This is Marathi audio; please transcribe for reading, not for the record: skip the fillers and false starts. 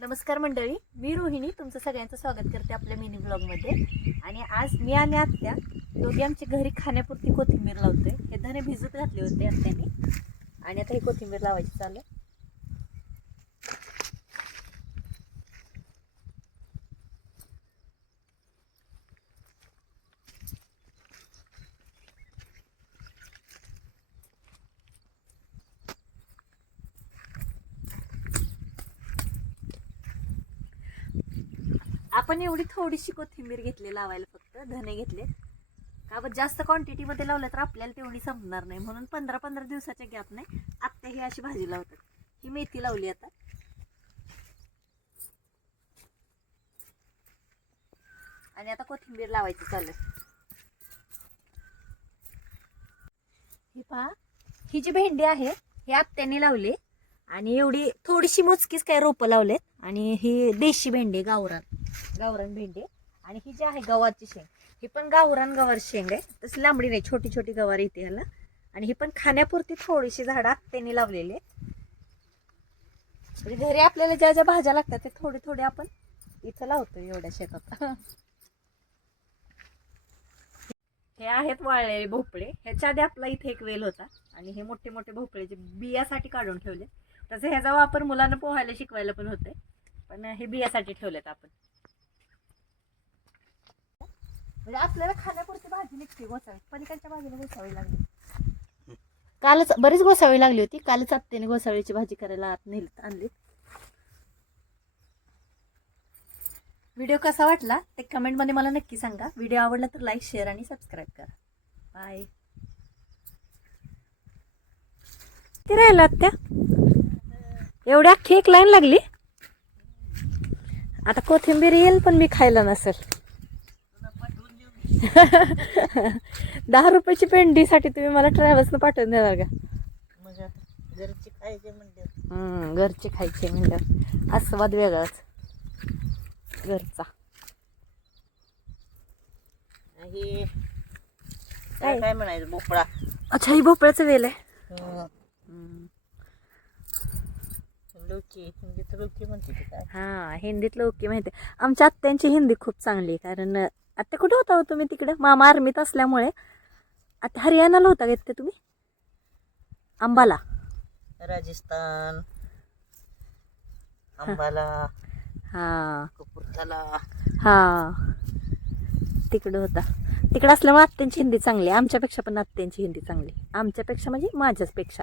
नमस्कार मंडळी, मी रोहिणी तुमचं सगळ्यांचं स्वागत करते आपल्या मिनी ब्लॉगमध्ये. आणि आज मी आणि आत्या दोघी आमच्या घरी खाण्यापुरती कोथिंबीर लावतोय. हे धने भिजत घातले होते आत्याने आणि आता ही कोथिंबीर लावायची चालू आहे. आपण एवढी थोडीशी कोथिंबीर घेतली लावायला, फक्त धने घेतले का बरं. जास्त क्वांटिटीमध्ये लावलं तर आपल्याला तेवढी संपणार नाही, म्हणून 15-15 दिवसाच्या गॅप नाही आत्या ही अशी भाजी लावतात. ही मेथी लावली आता. आणि आता कोथिंबीर लावायची चालू आहे. ही पहा, ही जी भेंडी आहे ही आत्याने लावली आणि एवढी थोडीशी मोजकीच काय रोपं लावलेत. आणि ही देशी भेंडी, गावरान भेंडी. आणि ही जी आहे गवारची शेंग, ही पण गवार शेंग आहे, तशी लांबडी नाही, छोटी छोटी गवार येते ह्याला. आणि ही पण खाण्यापुरती थोडीशी झाडं आत्याने लावलेली आहे. म्हणजे घरी आपल्याला ज्या ज्या भाज्या लागतात ते थोडे थोडे आपण इथं लावतो एवढ्या शेतात. हे आहेत वाळलेले भोपळे. ह्याच्या आधी आपला इथे एक वेल होता आणि हे मोठे मोठे भोपळे जे बियासाठी काढून ठेवले. तसं ह्याचा वापर मुलांना पोहायला शिकवायला पण होते, पण हे बियासाठी ठेवलेत आपण. म्हणजे आपल्याला खाण्यापुरती भाजी निघते. गोसावी पलीकडच्या बाजूला गोसावी लागली, कालच बरीच गोसावी लागली होती. कालच आत्याने गोसावीची भाजी करायला आणली. व्हिडिओ कसा वाटला ते कमेंटमध्ये मला नक्की सांगा. व्हिडिओ आवडला तर लाईक, शेअर आणि सबस्क्राईब करा. बाय. ते राहिलं आत्या, एवढी अख्खी एक लाईन लागली. आता कोथिंबीर येईल पण मी खायला नसेल. 10 रुपयाची पेंडीसाठी तुम्ही मला ट्रॅव्हल्सनं पाठवून देणार का? घरची खायचे म्हणजे घरचे खायचे म्हणजे आस्वाद वेगळाच घरचा. हे काय म्हणायचं, भोपळा. अच्छा, ही भोपळ्याचं वेल आहे. लौकी, हिंदीत लौकी म्हणते ते काय. हा, हिंदीत लौकी माहिती. आमच्या आत्यांची हिंदी खूप चांगली आहे. कारण आत्या कुठे होता हो तुम्ही? तिकडे मामा आर्मीत असल्यामुळे. आता हरियाणाला होता का तुम्ही? अंबाला, राजस्थान, अंबाला, हा कपूरथला. हा, तिकडे होता. तिकडे असल्यामुळे आत्यांची हिंदी चांगली आहे. आमच्यापेक्षा पण आत्यांची हिंदी चांगली. आमच्यापेक्षा म्हणजे माझ्याच पेक्षा.